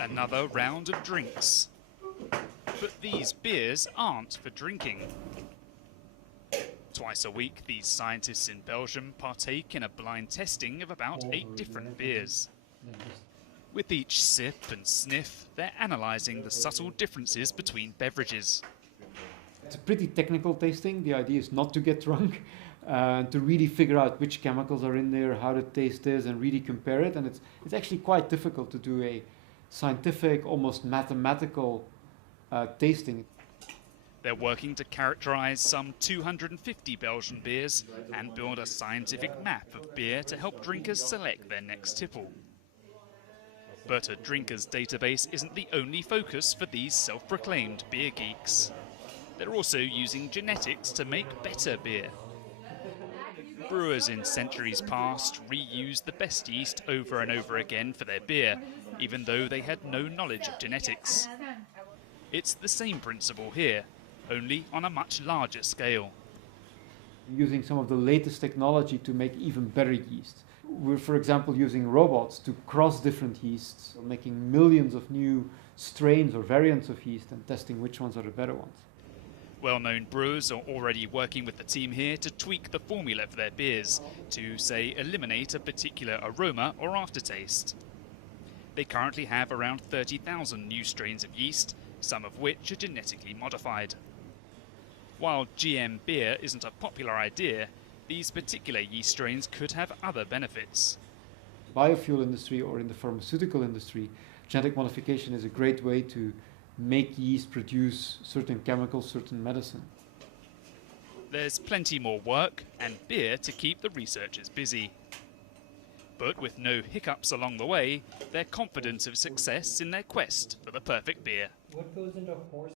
Another round of drinks. But these beers aren't for drinking. Twice a week, these scientists in Belgium partake in a blind testing of about 8 different beers. With each sip and sniff, they're analysing the subtle differences between beverages. It's a pretty technical tasting. The idea is not to get drunk, to really figure out which chemicals are in there, how the taste is, and really compare it. And it's actually quite difficult to do a scientific, almost mathematical tasting. They're working to characterise some 250 Belgian beers and build a scientific map of beer to help drinkers select their next tipple. But a drinkers database isn't the only focus for these self-proclaimed beer geeks. They're also using genetics to make better beer. Brewers in centuries past reused the best yeast over and over again for their beer, even though they had no knowledge of genetics. It's the same principle here, only on a much larger scale. Using some of the latest technology to make even better yeast. We're, for example, using robots to cross different yeasts, making millions of new strains or variants of yeast and testing which ones are the better ones. Well-known brewers are already working with the team here to tweak the formula for their beers to, say, eliminate a particular aroma or aftertaste. They currently have around 30,000 new strains of yeast, some of which are genetically modified. While GM beer isn't a popular idea, these particular yeast strains could have other benefits. Biofuel industry or in the pharmaceutical industry, genetic modification is a great way to make yeast produce certain chemicals, certain medicine. There's plenty more work and beer to keep the researchers busy. But with no hiccups along the way, they're confident of success in their quest for the perfect beer. What goes into horse